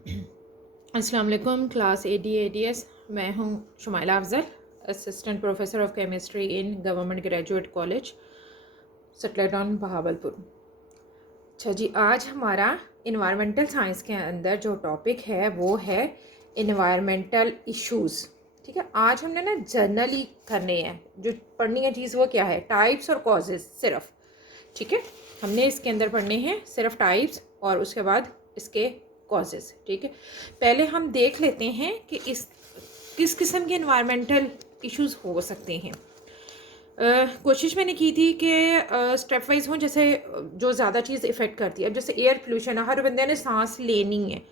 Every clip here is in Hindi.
अस्सलाम वालेकुम क्लास AD/ADS। मैं हूँ Shumaila Afzal, assistant professor of chemistry in government graduate college satellite town Bahawalpur. अच्छा जी, आज हमारा इन्वायरमेंटल साइंस के अंदर जो टॉपिक है वो है इन्वायरमेंटल इश्यूज़। ठीक है, आज हमने ना जनरली करने हैं, जो पढ़नी है चीज़ वो क्या है, टाइप्स और कॉजेज़ सिर्फ। ठीक है, हमने इसके अंदर पढ़ने हैं सिर्फ टाइप्स और उसके बाद इसके कॉजेज़। ठीक है, पहले हम देख लेते हैं कि किस किस्म के इन्वायरमेंटल इश्यूज़ हो सकते हैं। कोशिश मैंने की थी कि स्टेप वाइज हों, जैसे जो ज़्यादा चीज़ इफ़ेक्ट करती है। अब जैसे एयर पोल्यूशन है, हर बंदे ने सांस लेनी है,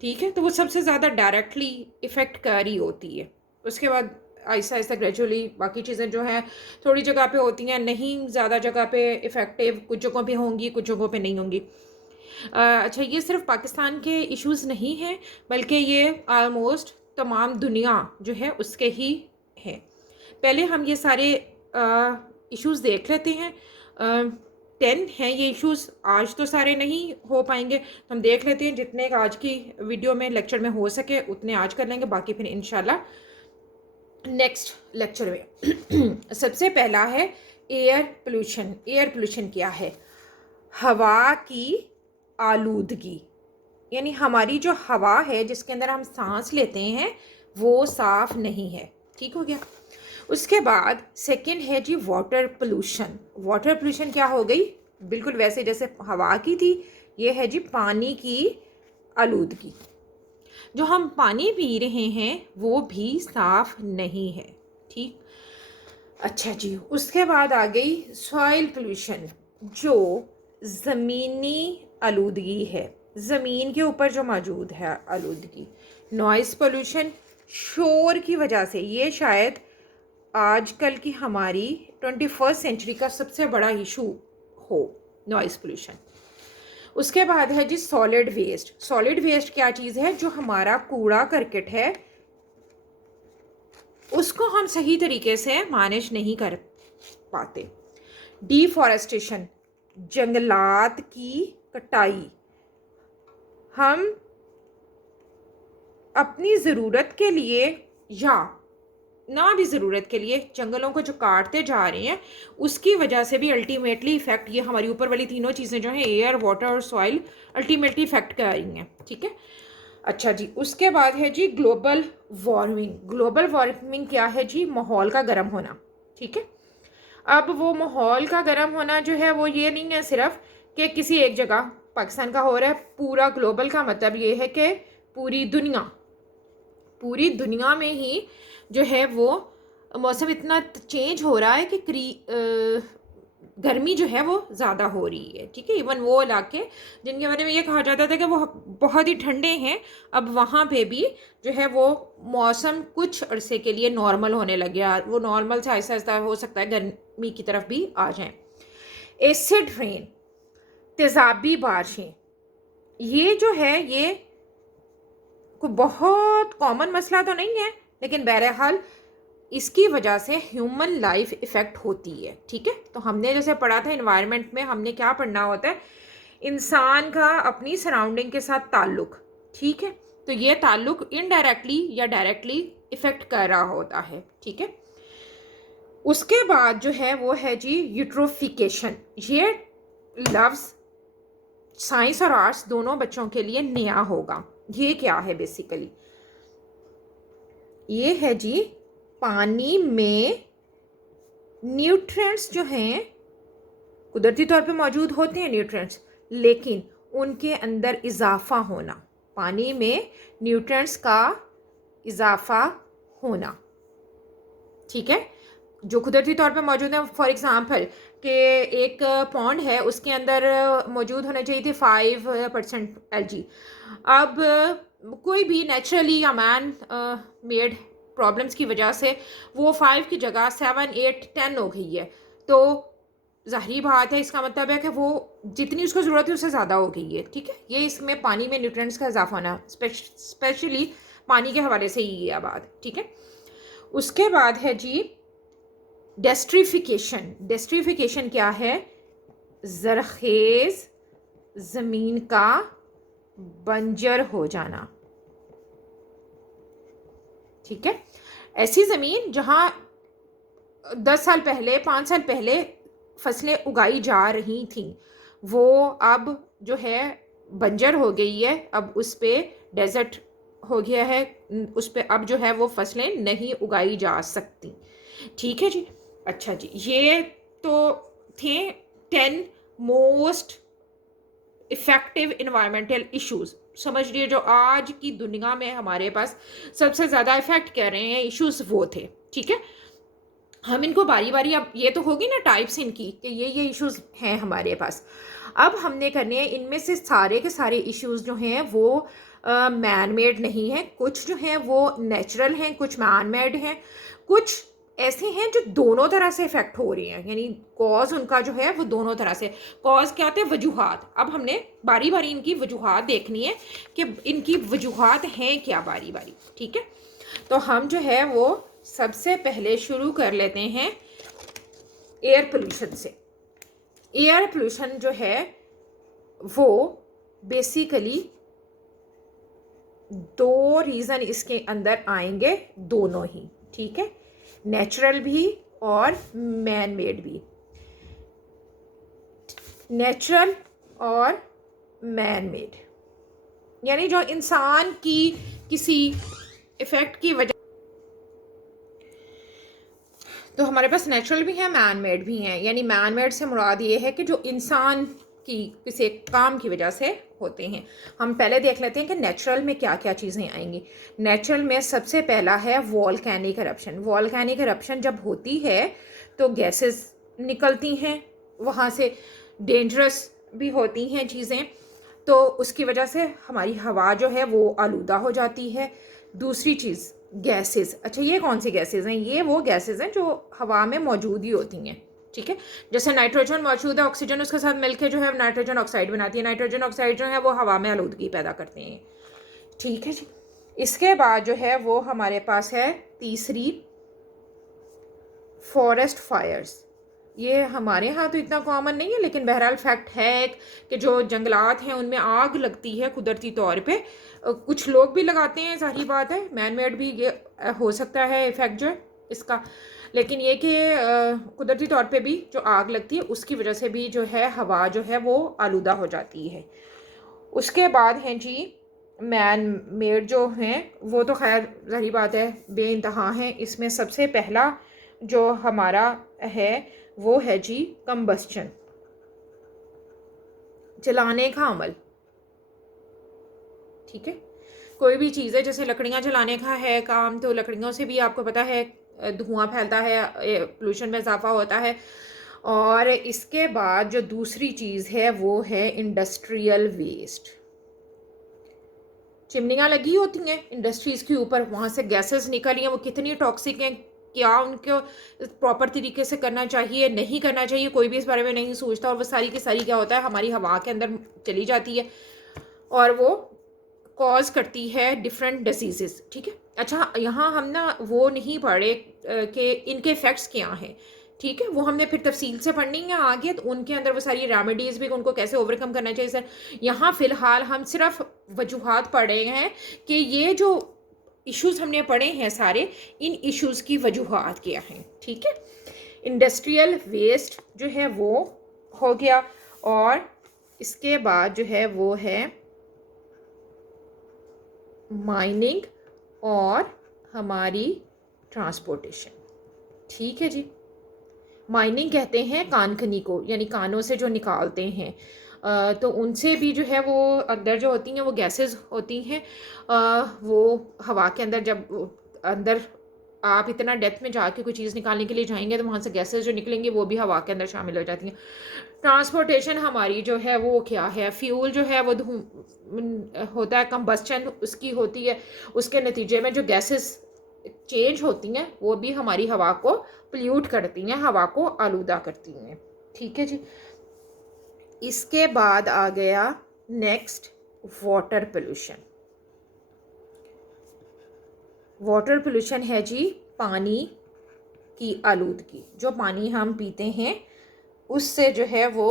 ठीक है, तो वो सबसे ज़्यादा डायरेक्टली इफ़ेक्ट कर रही होती है। उसके बाद आहिस्ता आहिस्ता ग्रेजुअली बाकी चीज़ें जो हैं थोड़ी जगह पे होती हैं, नहीं ज़्यादा जगह पे इफ़ेक्टिव, कुछ जगहों पे होंगी, कुछ जगहों पे नहीं होंगी। अच्छा, ये सिर्फ पाकिस्तान के इश्यूज़ नहीं हैं, बल्कि ये आलमोस्ट तमाम दुनिया जो है उसके ही हैं। पहले हम ये सारे इश्यूज़ देख लेते हैं। 10 हैं ये इश्यूज़, आज तो सारे नहीं हो पाएंगे, तो हम देख लेते हैं जितने आज की वीडियो में लेक्चर में हो सके उतने आज कर लेंगे, बाकी फिर इंशाल्लाह नेक्स्ट लेक्चर में। सबसे पहला है एयर पोल्यूशन। एयर पोल्यूशन क्या है? हवा की आलूदगी, यानी हमारी जो हवा है जिसके अंदर हम सांस लेते हैं वो साफ नहीं है। ठीक हो गया। उसके बाद सेकंड है जी वाटर पोल्यूशन। वाटर पोल्यूशन क्या हो गई? बिल्कुल वैसे जैसे हवा की थी, ये है जी पानी की आलूदगी। जो हम पानी पी रहे हैं वो भी साफ नहीं है। ठीक, अच्छा जी। उसके बाद आ गई सॉइल पोल्यूशन, जो ज़मीनी आलूदगी है, ज़मीन के ऊपर जो मौजूद है आलूदगी। नॉइज़ पोल्यूशन, शोर की वजह से, ये शायद आजकल की हमारी 21st सेंचुरी का सबसे बड़ा इशू हो, नॉइज़ पोल्यूशन। उसके बाद है जी सॉलिड वेस्ट। सॉलिड वेस्ट क्या चीज़ है? जो हमारा कूड़ा करकट है उसको हम सही तरीके से मैनेज नहीं कर पाते। डिफॉरेस्टेशन, जंगलात की कटाई। हम अपनी ज़रूरत के लिए या ना भी ज़रूरत के लिए जंगलों को जो काटते जा रहे हैं, उसकी वजह से भी अल्टीमेटली इफ़ेक्ट, ये हमारी ऊपर वाली तीनों चीज़ें जो हैं, एयर, वाटर और सॉइल, अल्टीमेटली इफ़ेक्ट कर रही हैं। ठीक है, अच्छा जी। उसके बाद है जी ग्लोबल वार्मिंग। ग्लोबल वार्मिंग क्या है जी? माहौल का गर्म होना। ठीक है, अब वो माहौल का गर्म होना जो है वो ये नहीं है सिर्फ कि किसी एक जगह पाकिस्तान का हो रहा है, पूरा ग्लोबल का मतलब ये है कि पूरी दुनिया में ही जो है वो मौसम इतना चेंज हो रहा है कि गर्मी जो है वो ज़्यादा हो रही है। ठीक है, इवन वो इलाके जिनके बारे में ये कहा जाता था कि वो बहुत ही ठंडे हैं, अब वहाँ पे भी जो है वो मौसम कुछ अरसे के लिए नॉर्मल होने लग गया। वो नॉर्मल से आहिस्ता आहिस्ता हो सकता है गर्मी की तरफ भी आ जाएं। एसिड रेन, तेज़ाबी बारिशें, ये जो है ये कोई बहुत कॉमन मसला तो नहीं है, लेकिन बहरहाल इसकी वजह से ह्यूमन लाइफ इफ़ेक्ट होती है। ठीक है, तो हमने जैसे पढ़ा था इन्वायरमेंट में, हमने क्या पढ़ना होता है? इंसान का अपनी सराउंडिंग के साथ ताल्लुक़। ठीक है, तो ये ताल्लुक़ इनडायरेक्टली या डायरेक्टली इफ़ेक्ट कर रहा होता है। ठीक है, उसके बाद जो है वो है जी यूट्रोफिकेशन। ये लफ्ज़ साइंस और आर्ट्स दोनों बच्चों के लिए नया होगा। ये क्या है? बेसिकली ये है जी पानी में न्यूट्रिएंट्स जो हैं, कुदरती तौर पे मौजूद होते हैं न्यूट्रिएंट्स, लेकिन उनके अंदर इजाफा होना, पानी में न्यूट्रिएंट्स का इजाफा होना। ठीक है, जो कुदरती तौर पे मौजूद है, फॉर एग्ज़ाम्पल कि एक पॉन्ड है, उसके अंदर मौजूद होने चाहिए थे 5% एलजी। अब कोई भी नेचुरली या मैन मेड प्रॉब्लम्स की वजह से वो 5 की जगह 7, 8, 10 हो गई है, तो ज़ाहिरी बात है, इसका मतलब है कि वो जितनी उसको ज़रूरत है उससे ज़्यादा हो गई है। ठीक है, ये इसमें पानी में न्यूट्रिएंट्स का इजाफा होना, स्पेशली पानी के हवाले से ही है बात। ठीक है, उसके बाद है जी डेस्ट्रीफिकेशन। डेस्ट्रीफिकेशन क्या है? ज़रखेज़ ज़मीन का बंजर हो जाना। ठीक है। ऐसी ज़मीन जहाँ 10 साल पहले, 5 साल पहले फसलें उगाई जा रही थीं, वो अब जो है बंजर हो गई है, अब उस पर डेजर्ट हो गया है, उस पर अब जो है वो फसलें नहीं उगाई जा सकती। ठीक है जी। अच्छा जी, ये तो थे 10 मोस्ट इफ़ेक्टिव इन्वायरमेंटल इश्यूज़। समझ लिए जो आज की दुनिया में हमारे पास सबसे ज़्यादा इफ़ेक्ट कर रहे हैं इश्यूज़, वो थे। ठीक है, हम इनको बारी बारी, अब ये तो होगी ना टाइप्स इनकी कि ये इश्यूज़ हैं हमारे पास। अब हमने करने हैं इनमें से सारे के सारे इश्यूज़ जो हैं वो मैन मेड नहीं हैं, कुछ जो हैं वो नेचुरल हैं, कुछ मैन मेड हैं, कुछ ऐसे हैं जो दोनों तरह से इफेक्ट हो रहे हैं, यानी कॉज उनका जो है वो दोनों तरह से। कॉज क्या होते हैं? वजूहात। अब हमने बारी बारी इनकी वजूहात देखनी है कि इनकी वजूहात हैं क्या, बारी बारी। ठीक है, तो हम जो है वो सबसे पहले शुरू कर लेते हैं एयर पोल्यूशन से। एयर पोल्यूशन जो है वो बेसिकली दो रीज़न इसके अंदर आएंगे, दोनों ही। ठीक है, नेचुरल भी और मैन मेड भी। नेचुरल और मैन मेड यानी जो इंसान की किसी इफेक्ट की वजह, तो हमारे पास नेचुरल भी हैं, मैन मेड भी हैं। यानी मैन मेड से मुराद ये है कि जो इंसान की किसी एक काम की वजह से होते हैं। हम पहले देख लेते हैं कि नेचुरल में क्या क्या चीज़ें आएंगी। नेचुरल में सबसे पहला है वॉल्केनिक इरप्शन। वॉल्केनिक इरप्शन जब होती है तो गैसेस निकलती हैं वहाँ से, डेंजरस भी होती हैं चीज़ें, तो उसकी वजह से हमारी हवा जो है वो आलूदा हो जाती है। दूसरी चीज़ गैसेस। अच्छा, ये कौन सी गैसेस हैं? ये वो गैसेस हैं जो हवा में मौजूद ही होती हैं। ठीक है, जैसे नाइट्रोजन मौजूद है, ऑक्सीजन उसके साथ मिलकर जो है नाइट्रोजन ऑक्साइड बनाती है। नाइट्रोजन ऑक्साइड जो है वो हवा में आलूदगी पैदा करते हैं। ठीक है जी। इसके बाद जो है वो हमारे पास है तीसरी, फॉरेस्ट फायर्स। ये हमारे यहाँ तो इतना कॉमन नहीं है, लेकिन बहरहाल फैक्ट है कि जो जंगलात हैं उनमें आग लगती है कुदरती तौर पे। कुछ लोग भी लगाते हैं, सारी बात है, मैन मेड भी ये हो सकता है इफेक्ट जो इसका। लेकिन ये कि कुदरती तौर पे भी जो आग लगती है उसकी वजह से भी जो है हवा जो है वो आलूदा हो जाती है। उसके बाद हैं जी मैन मेड जो हैं, वो तो खैर सारी बात है बेइंतहा हैं। इसमें सबसे पहला जो हमारा है वो है जी कंबस्चन, जलाने का अमल। ठीक है, कोई भी चीज़ है, जैसे लकड़ियाँ जलाने का है काम, तो लकड़ियों से भी आपको पता है धुआं फैलता है, पोल्यूशन में इजाफा होता है। और इसके बाद जो दूसरी चीज़ है वो है इंडस्ट्रियल वेस्ट। चिमनियाँ लगी होती हैं इंडस्ट्रीज़ के ऊपर, वहाँ से गैसेस निकली हैं, वो कितनी टॉक्सिक हैं, क्या उनको प्रॉपर तरीके से करना चाहिए, नहीं करना चाहिए, कोई भी इस बारे में नहीं सोचता। और वो सारी की सारी क्या होता है, हमारी हवा के अंदर चली जाती है और वो कॉज करती है डिफरेंट डिजीज़। ठीक है, अच्छा यहाँ हम ना वो नहीं पढ़े कि इनके इफ़ेक्ट्स क्या हैं। ठीक है, वो हमने फिर तफसील से पढ़नी है आगे, तो उनके अंदर वो सारी रेमेडीज़ भी, उनको कैसे ओवरकम करना चाहिए। सर यहाँ फ़िलहाल हम सिर्फ वजूहात पढ़े हैं कि ये जो इश्यूज़ हमने पढ़े हैं सारे, इन इश्यूज़ की वजूहात क्या हैं। ठीक है, इंडस्ट्रियल वेस्ट जो है वो हो गया, और इसके बाद जो है वो है माइनिंग और हमारी ट्रांसपोर्टेशन। ठीक है जी, माइनिंग कहते हैं कान खनी को, यानी कानों से जो निकालते हैं, तो उनसे भी जो है वो अंदर जो होती हैं वो गैसेस होती हैं, वो हवा के अंदर जब अंदर आप इतना डेप्थ में जाके कोई चीज़ निकालने के लिए जाएंगे तो वहाँ से गैसेस जो निकलेंगे वो भी हवा के अंदर शामिल हो जाती हैं। ट्रांसपोर्टेशन हमारी जो है वो क्या है, फ्यूल जो है वो होता है, कंबस्चन उसकी होती है, उसके नतीजे में जो गैसेस चेंज होती हैं वो भी हमारी हवा को पोल्यूट करती हैं, हवा को आलूदा करती हैं। ठीक है जी। इसके बाद आ गया next water pollution. Water pollution है जी पानी की आलूदगी। जो पानी हम पीते हैं उससे जो है वो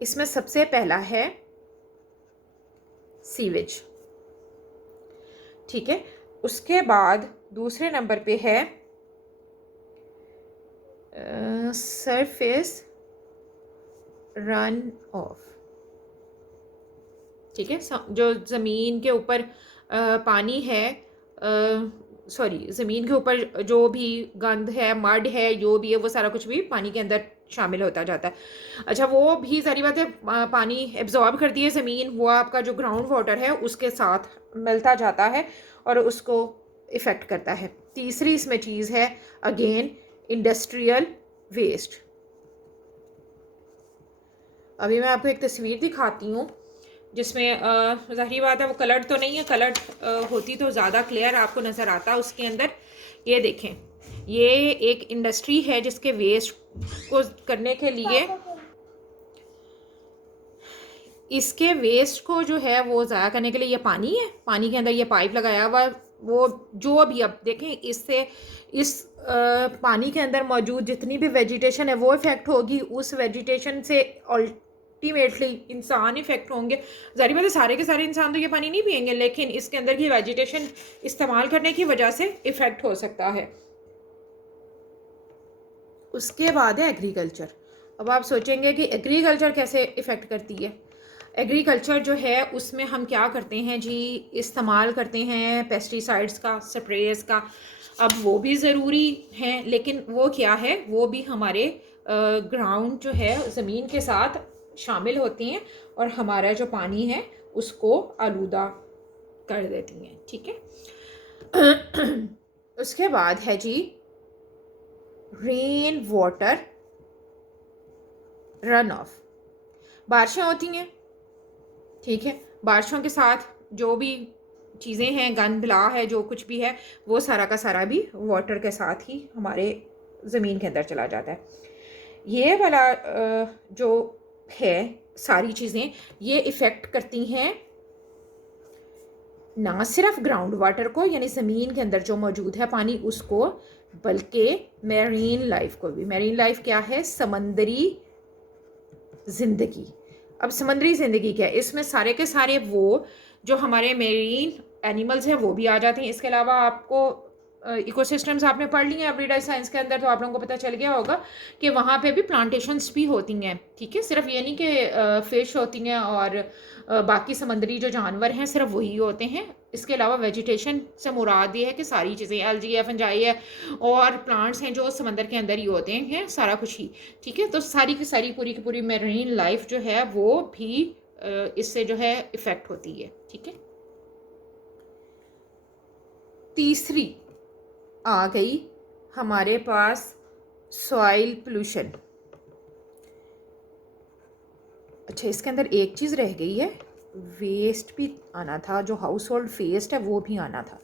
इसमें सबसे पहला है सीवेज। ठीक है। उसके बाद दूसरे नंबर पे है सरफेस रन ऑफ। ठीक है, जो ज़मीन के ऊपर पानी है, सॉरी, ज़मीन के ऊपर जो भी गंद है, मड है, जो भी है, वो सारा कुछ भी पानी के अंदर शामिल होता जाता है। अच्छा, वो भी सारी बात है, पानी एब्जॉर्ब करती है ज़मीन, वो आपका जो ग्राउंड वाटर है उसके साथ मिलता जाता है और उसको इफ़ेक्ट करता है। तीसरी इसमें चीज़ है अगेन इंडस्ट्रियल वेस्ट। अभी मैं आपको एक तस्वीर दिखाती हूँ जिसमें ज़ाहिर बात है वो कलर्ड तो नहीं है, कलर्ड होती तो ज़्यादा क्लियर आपको नज़र आता उसके अंदर। ये देखें, ये एक इंडस्ट्री है जिसके वेस्ट को करने के लिए, इसके वेस्ट को जो है वो ज़ाया करने के लिए ये पानी है, पानी के अंदर ये पाइप लगाया हुआ, वो जो भी अब देखें इससे इस पानी के अंदर मौजूद जितनी भी वेजिटेशन है वो इफ़ेक्ट होगी, उस वेजिटेशन से अल्टीमेटली इंसान इफ़ेक्ट होंगे। ज़ाहिर बात है सारे के सारे इंसान तो ये पानी नहीं पियेंगे, लेकिन इसके अंदर की वेजिटेशन इस्तेमाल करने की वजह से इफ़ेक्ट हो सकता है। उसके बाद है एग्रीकल्चर। अब आप सोचेंगे कि एग्रीकल्चर कैसे इफ़ेक्ट करती है। एग्रीकल्चर जो है उसमें हम क्या करते हैं जी, इस्तेमाल करते हैं पेस्टिसाइड्स का, स्प्रेज का। अब वो भी ज़रूरी हैं, लेकिन वो क्या है, वो भी हमारे ग्राउंड जो है ज़मीन के साथ शामिल होती हैं और हमारा जो पानी है उसको आलूदा कर देती हैं। ठीक है। उसके बाद है जी रेन वाटर रन ऑफ। बारिशें होती हैं, ठीक है, बारिशों के साथ जो भी चीज़ें हैं, गंद ला है, जो कुछ भी है, वो सारा का सारा भी वाटर के साथ ही हमारे ज़मीन के अंदर चला जाता है। ये वाला जो है सारी चीज़ें ये इफ़ेक्ट करती हैं ना सिर्फ ग्राउंड वाटर को, यानी ज़मीन के अंदर जो मौजूद है पानी उसको, बल्कि मैरीन लाइफ को भी। मैरीन लाइफ क्या है? समंदरी ज़िंदगी। अब समंदरी ज़िंदगी क्या है? इसमें सारे के सारे वो जो हमारे मेरीन एनिमल्स हैं वो भी आ जाते हैं। इसके अलावा आपको इकोसिस्टम्स आपने पढ़ लिए हैं एवरीडे साइंस के अंदर, तो आप लोगों को पता चल गया होगा कि वहाँ पे भी प्लांटेशंस भी होती हैं। ठीक है, सिर्फ ये नहीं कि फ़िश होती हैं और बाकी समंदरी जो जानवर हैं सिर्फ वही होते हैं। इसके अलावा वेजिटेशन से मुराद ये है कि सारी चीज़ें, एल्गी है, फंजाई है और प्लांट्स हैं जो समंदर के अंदर ही होते हैं, सारा कुछ ही। ठीक है, तो सारी की सारी पूरी की पूरी मेरीन लाइफ जो है वो भी इससे जो है इफ़ेक्ट होती है। ठीक है, तीसरी आ गई हमारे पास सॉइल पोल्यूशन। अच्छा, इसके अंदर एक चीज़ रह गई है, वेस्ट भी आना था, जो हाउस होल्ड वेस्ट है वो भी आना था।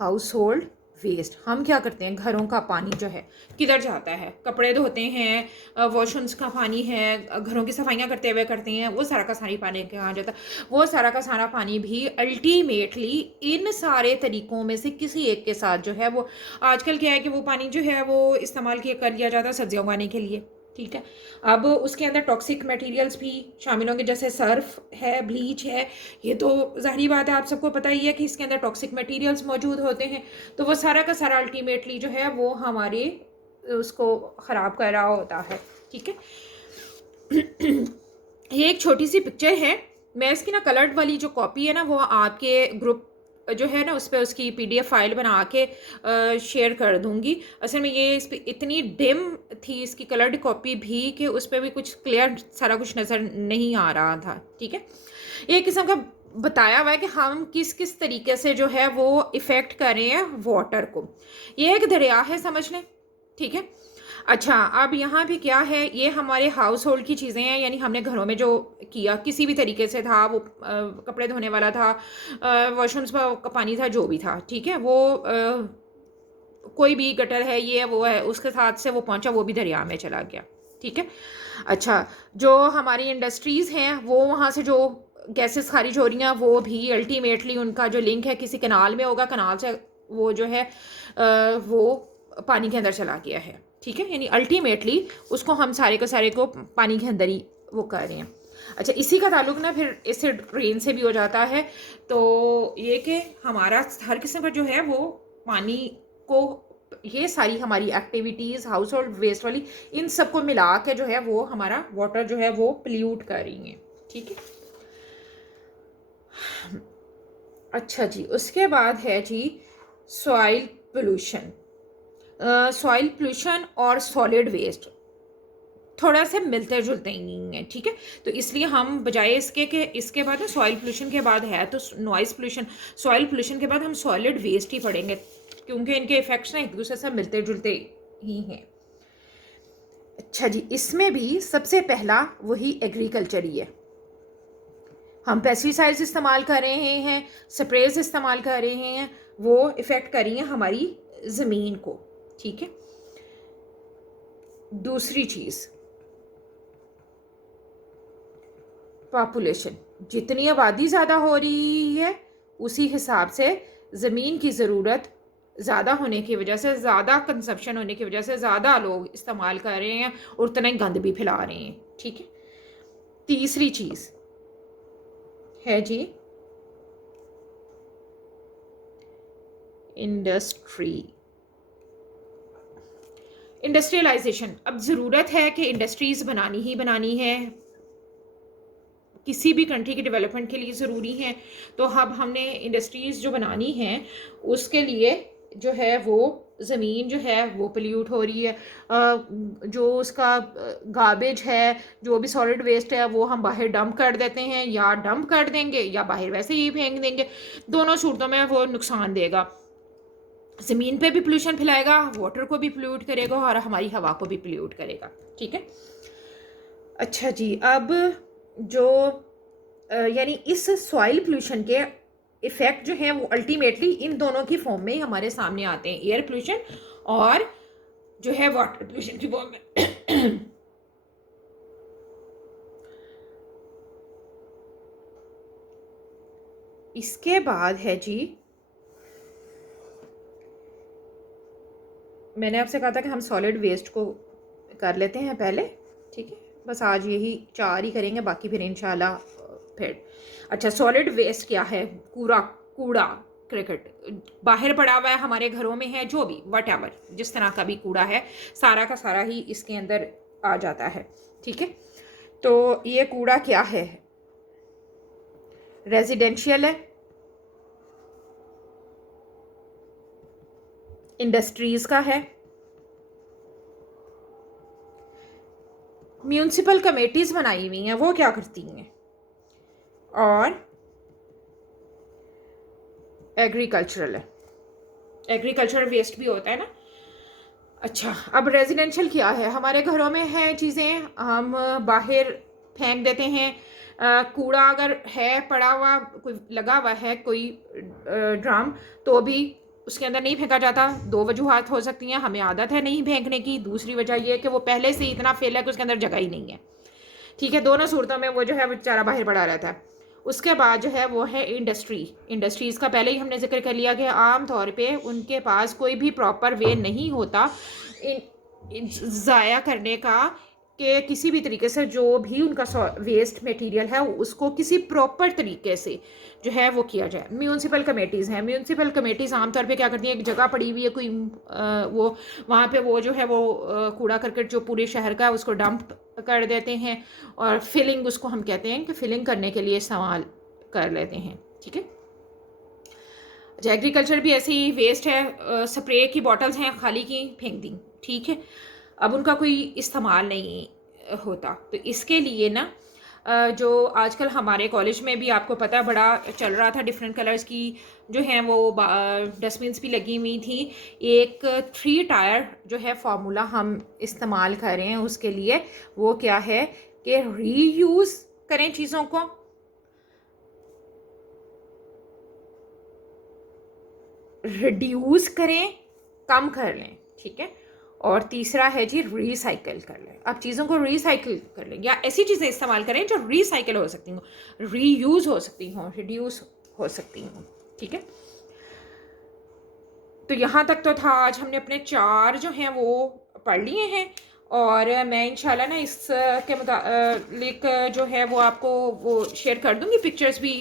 हाउस होल्ड वेस्ट, हम क्या करते हैं, घरों का पानी जो है किधर जाता है? कपड़े धोते हैं, वॉशरूम्स का पानी है, घरों की सफाइयाँ करते हुए करते हैं, वो सारा का सारी पानी कहाँ जाता है? वो सारा का सारा पानी भी अल्टीमेटली इन सारे तरीक़ों में से किसी एक के साथ जो है वो, आजकल क्या है कि वो पानी जो है वो इस्तेमाल कर लिया जाता है सब्जियाँ उगाने के लिए। ठीक है, अब उसके अंदर टॉक्सिक मटेरियल्स भी शामिल होंगे, जैसे सर्फ है, ब्लीच है, ये तो ज़ाहिरी बात है, आप सबको पता ही है कि इसके अंदर टॉक्सिक मटेरियल्स मौजूद होते हैं। तो वो सारा का सारा अल्टीमेटली जो है वो हमारे उसको ख़राब कर रहा होता है। ठीक है, ये एक छोटी सी पिक्चर है, मैं इसकी ना कलर्ड वाली जो कॉपी है ना वो आपके ग्रुप जो है ना उस पर उसकी PDF फाइल बना के शेयर कर दूंगी। असल में ये इस पर इतनी डिम थी इसकी कलर्ड कॉपी भी कि उस पर भी कुछ क्लियर सारा कुछ नज़र नहीं आ रहा था। ठीक है, एक किस्म का बताया हुआ है कि हम किस किस तरीके से जो है वो इफ़ेक्ट कर रहे हैं वाटर को। ये एक दरिया है, समझ लें। ठीक है, अच्छा, अब यहाँ भी क्या है, ये हमारे हाउस होल्ड की चीज़ें हैं, यानी हमने घरों में जो किया किसी भी तरीके से था, वो कपड़े धोने वाला था, वॉशरूम्स का पानी था, जो भी था। ठीक है, वो कोई भी गटर है, ये वो है, उसके साथ से वो पहुँचा, वो भी दरिया में चला गया। ठीक है, अच्छा, जो हमारी इंडस्ट्रीज़ हैं वो वहाँ से जो गैसेस खारिज हो रही हैं वो भी अल्टीमेटली उनका जो लिंक है किसी कनाल में होगा, कनाल से वो जो है वो पानी के अंदर चला गया है। ठीक है, यानी अल्टीमेटली उसको हम सारे को पानी के अंदर ही वो कर रहे हैं। अच्छा, इसी का ताल्लुक ना फिर इससे रेन से भी हो जाता है। तो ये कि हमारा हर किस्म का जो है वो पानी को, ये सारी हमारी एक्टिविटीज़ हाउस होल्ड वेस्ट वाली, इन सबको मिला के जो है वो हमारा वाटर जो है वो पोल्यूट कर रही हैं। ठीक है। अच्छा जी, उसके बाद है जी सॉइल पोल्यूशन। सॉइल पोल्यूशन और सॉलिड वेस्ट थोड़ा से मिलते जुलते ही नहीं है। ठीक है। तो इसलिए हम बजाय इसके कि इसके बाद ना सॉइल पोल्यूशन के बाद है तो नॉइज़ पोल्यूशन, सॉइल पोल्यूशन के बाद हम सॉलिड वेस्ट ही पढ़ेंगे, क्योंकि इनके इफेक्ट्स ना एक दूसरे से मिलते जुलते ही हैं। अच्छा जी, इसमें भी सबसे पहला वही एग्रीकल्चर ही है। हम पेस्टिसाइड्स इस्तेमाल कर रहे हैं, स्प्रेज इस्तेमाल कर रहे हैं, वो इफ़ेक्ट कर रही हैं हमारी ज़मीन को। ठीक है। दूसरी चीज़, पॉपुलेशन। जितनी आबादी ज़्यादा हो रही है उसी हिसाब से ज़मीन की ज़रूरत ज़्यादा होने की वजह से, ज़्यादा कंजप्शन होने की वजह से ज़्यादा लोग इस्तेमाल कर रहे हैं और उतना ही गंद भी फैला रहे हैं। ठीक है। तीसरी चीज़ है जी इंडस्ट्री, इंडस्ट्रियलाइजेशन। अब ज़रूरत है कि इंडस्ट्रीज़ बनानी ही बनानी है, किसी भी कंट्री के डेवलपमेंट के लिए ज़रूरी है। तो अब हमने इंडस्ट्रीज़ जो बनानी हैं उसके लिए जो है वो ज़मीन जो है वो पोल्यूट हो रही है। जो उसका गार्बेज है, जो भी सॉलिड वेस्ट है, वो हम बाहर डंप कर देते हैं, या डंप कर देंगे या बाहर वैसे ही फेंक देंगे। दोनों सूरतों में वो नुकसान देगा, ज़मीन पे भी पोल्यूशन फैलाएगा, वाटर को भी पोल्यूट करेगा और हमारी हवा को भी पोल्यूट करेगा। ठीक है। अच्छा जी, अब जो यानी इस सॉइल पोल्यूशन के इफ़ेक्ट जो हैं वो अल्टीमेटली इन दोनों की फॉर्म में ही हमारे सामने आते हैं, एयर पोल्यूशन और जो है वाटर पोल्यूशन की फॉर्म में। इसके बाद है जी, मैंने आपसे कहा था कि हम सॉलिड वेस्ट को कर लेते हैं पहले। ठीक है। बस आज यही 4 ही करेंगे, बाकी फिर इंशाल्लाह फिर। अच्छा, सॉलिड वेस्ट क्या है? कूड़ा, कूड़ा क्रिकेट बाहर पड़ा हुआ है, हमारे घरों में है, जो भी वट जिस तरह का भी कूड़ा है सारा का सारा ही इसके अंदर आ जाता है। ठीक है। तो ये कूड़ा क्या है? रेजिडेंशियल है, इंडस्ट्रीज़ का है, म्यूनसिपल कमेटीज़ बनाई हुई हैं, वो क्या करती हैं, और एग्रीकल्चरल है। एग्रीकल्चरल वेस्ट भी होता है ना। अच्छा, अब रेजिडेंशियल क्या है? हमारे घरों में है चीज़ें, हम बाहर फेंक देते हैं। कूड़ा अगर है पड़ा हुआ, कोई लगा हुआ है कोई ड्रम, तो भी उसके अंदर नहीं फेंका जाता। 2 वजूहात हो सकती हैं, हमें आदत है नहीं फेंकने की, दूसरी वजह यह है कि वो पहले से इतना फैला है कि उसके अंदर जगह ही नहीं है। ठीक है। दोनों सूरतों में वो जो है बेचारा बाहर पड़ा रहता है। उसके बाद जो है वो है इंडस्ट्री। इंडस्ट्रीज़ का पहले ही हमने जिक्र कर लिया कि आम तौर पे उनके पास कोई भी प्रॉपर वे नहीं होता ज़ाया करने का, कि किसी भी तरीके से जो भी उनका वेस्ट मटेरियल है उसको किसी प्रॉपर तरीके से जो है वो किया जाए। म्यूनसिपल कमेटीज़ हैं, म्यूनसिपल कमेटीज़ आमतौर पे क्या करती हैं, एक जगह पड़ी हुई है कोई वो, वहाँ पे वो जो है वो कूड़ा करकट जो पूरे शहर का है उसको डंप कर देते हैं, और फिलिंग उसको हम कहते हैं कि फिलिंग करने के लिए इस्तेमाल कर लेते हैं। ठीक है। अच्छा, एग्रीकल्चर भी ऐसे ही वेस्ट है, स्प्रे की बॉटल्स हैं खाली की, फेंक दी। ठीक है। अब उनका कोई इस्तेमाल नहीं होता। तो इसके लिए ना जो आजकल हमारे कॉलेज में भी आपको पता बड़ा चल रहा था, डिफरेंट कलर्स की जो हैं वो डस्टबिन्स भी लगी हुई थी। एक 3 टायर जो है फार्मूला हम इस्तेमाल कर रहे हैं उसके लिए, वो क्या है कि रीयूज़ करें चीज़ों को, रिड्यूस करें, कम कर लें। ठीक है। और तीसरा है जी रिसाइकिल कर लें। अब चीज़ों को रिसाइकिल कर लें या ऐसी चीज़ें इस्तेमाल करें जो रिसाइकिल हो सकती हों, रीयूज़ हो सकती हों, रिड्यूस हो सकती हों। ठीक है। तो यहाँ तक तो था। आज हमने अपने 4 जो हैं वो पढ़ लिए हैं, और मैं इंशाल्लाह ना इसके मुतालिक जो है वो आपको वो शेयर कर दूँगी, पिक्चर्स भी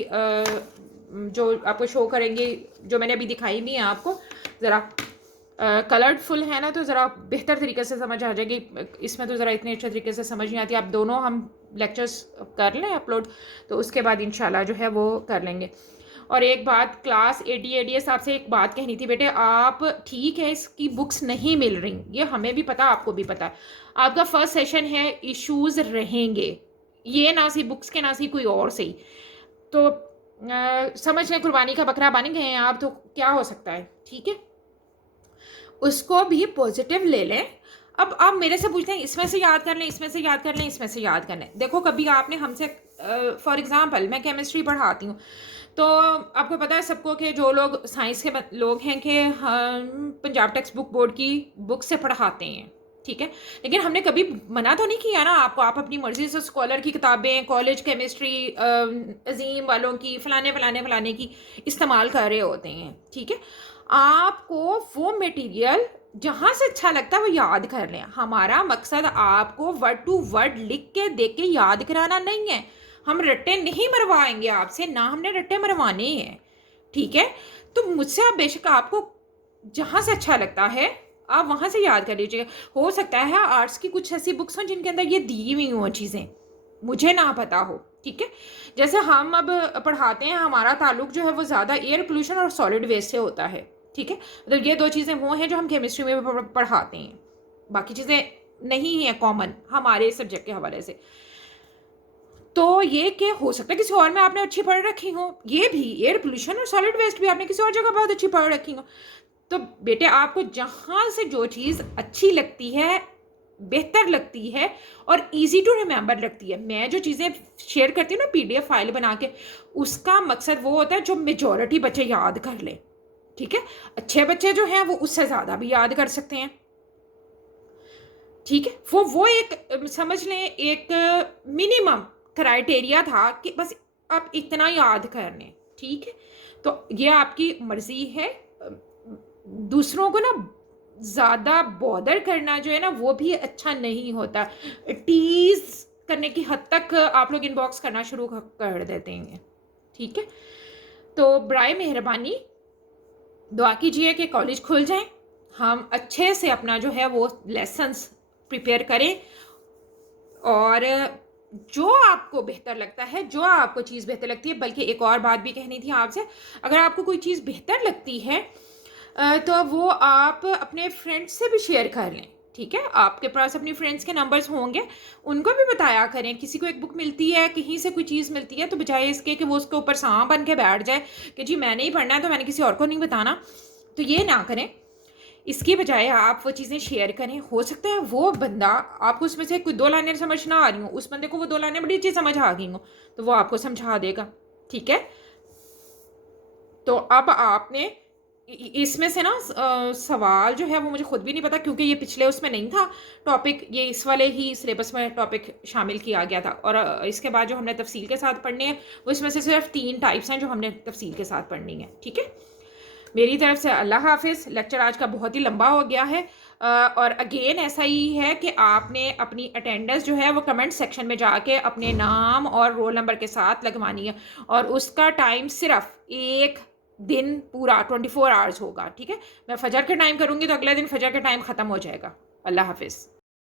जो आपको शो करेंगे, जो मैंने अभी दिखाई भी हैं आपको। ज़रा कलरफुल है ना, तो ज़रा बेहतर तरीके से समझ आ जाएगी। इसमें तो ज़रा इतने अच्छे तरीके से समझ नहीं आती। आप दोनों हम लेक्चर्स कर लें अपलोड, तो उसके बाद इंशाल्लाह जो है वो कर लेंगे। और एक बात, क्लास AD/ADS आपसे एक बात कहनी थी बेटे। आप ठीक है, इसकी बुक्स नहीं मिल रही, ये हमें भी पता, आपको भी पता है। आपका फर्स्ट सेशन है, इश्यूज रहेंगे, ये ना सी बुक्स के ना सी कोई और सही। तो समझ लें कुर्बानी का बकरा बन गए हैं आप, तो क्या हो सकता है, ठीक है। उसको भी पॉजिटिव ले लें। अब आप मेरे से पूछते हैं इसमें से याद कर लें, इसमें से याद कर लें, इसमें से याद कर लें। देखो, कभी आपने हमसे फॉर एग्जांपल मैं केमिस्ट्री पढ़ाती हूँ, तो आपको पता है सबको कि जो लोग साइंस के लोग हैं कि हम पंजाब टेक्स्ट बुक बोर्ड की बुक से पढ़ाते हैं, ठीक है। लेकिन हमने कभी मना तो नहीं किया ना आपको, आप अपनी मर्जी से स्कॉलर की किताबें, कॉलेज केमिस्ट्री अजीम वालों की, फलाने फलाने फलाने की इस्तेमाल कर रहे होते हैं, ठीक है। आपको वो मटेरियल जहाँ से अच्छा लगता है वो याद कर लें। हमारा मकसद आपको वर्ड टू वर्ड लिख के देख के याद कराना नहीं है। हम रट्टे नहीं मरवाएंगे आपसे, ना हमने रट्टे मरवाने हैं, ठीक है। तो मुझसे आप बेशक आपको जहाँ से अच्छा लगता है आप वहाँ से याद कर लीजिएगा। हो सकता है आर्ट्स की कुछ ऐसी बुक्स हों जिनके अंदर ये दी हुई हों चीज़ें, मुझे ना पता हो, ठीक है। जैसे हम अब पढ़ाते हैं, हमारा ताल्लुक जो है वो ज़्यादा एयर पोल्यूशन और सॉलिड वेस्ट से होता है, ठीक है। मतलब ये 2 चीज़ें वो हैं जो हम केमिस्ट्री में भी पढ़ाते हैं, बाकी चीज़ें नहीं हैं कॉमन हमारे सब्जेक्ट के हवाले से। तो ये कि हो सकता है किसी और में आपने अच्छी पढ़ रखी हो, ये भी एयर पोल्यूशन और सॉलिड वेस्ट भी आपने किसी और जगह बहुत अच्छी पढ़ रखी हो। तो बेटे आपको जहाँ से जो चीज़ अच्छी लगती है, बेहतर लगती है और इजी टू रिमेंबर लगती है, मैं जो चीज़ें शेयर करती हूँ ना PDF फाइल बना के, उसका मकसद वो होता है जो मेजॉरिटी बच्चे याद कर लें, ठीक है। अच्छे बच्चे जो हैं वो उससे ज़्यादा भी याद कर सकते हैं, ठीक है। वो एक समझ लें एक मिनिमम क्राइटेरिया था कि बस आप इतना याद कर लें, ठीक है। तो ये आपकी मर्जी है। दूसरों को ना ज़्यादा बॉदर करना जो है ना वो भी अच्छा नहीं होता। टीज़ करने की हद तक आप लोग इनबॉक्स करना शुरू कर देते हैं, ठीक है। तो बराए मेहरबानी दुआ कीजिए कि कॉलेज खुल जाए, हम अच्छे से अपना जो है वो लेसन्स प्रिपेयर करें, और जो आपको बेहतर लगता है, जो आपको चीज़ बेहतर लगती है। बल्कि एक और बात भी कहनी थी आपसे, अगर आपको कोई चीज़ बेहतर लगती है तो वो आप अपने फ्रेंड्स से भी शेयर कर लें, ठीक है। आपके पास अपनी फ्रेंड्स के नंबर्स होंगे, उनको भी बताया करें। किसी को एक बुक मिलती है, कहीं से कोई चीज़ मिलती है, तो बजाय इसके कि वो उसके ऊपर सांप बन के बैठ जाए कि जी मैंने ही पढ़ना है तो मैंने किसी और को नहीं बताना, तो ये ना करें। इसकी बजाय आप वो चीज़ें शेयर करें। हो सकता है वो बंदा, आपको उसमें से कोई 2 लाइनें समझ ना आ रही हो, उस बंदे को वो 2 लाइनें बड़ी अच्छी समझ आ गई हो, तो वो आपको समझा देगा, ठीक है। तो अब आपने इसमें से ना सवाल जो है वो मुझे खुद भी नहीं पता, क्योंकि ये पिछले उसमें नहीं था टॉपिक, ये इस वाले ही सिलेबस में टॉपिक शामिल किया गया था। और इसके बाद जो हमने तफसील के साथ पढ़ने हैं वो इसमें से सिर्फ 3 टाइप्स हैं जो हमने तफसील के साथ पढ़नी है, ठीक है। मेरी तरफ से अल्लाह हाफिज़। लेक्चर आज का बहुत ही लंबा हो गया है, और अगेन ऐसा ही है कि आपने अपनी अटेंडेंस जो है वो कमेंट सेक्शन में जाके अपने नाम और रोल नंबर के साथ लगवानी है, और उसका टाइम सिर्फ एक दिन पूरा 24 आवर्स होगा, ठीक है। मैं फजर के टाइम करूँगी तो अगले दिन फजर के टाइम ख़त्म हो जाएगा। अल्लाह हाफिज़।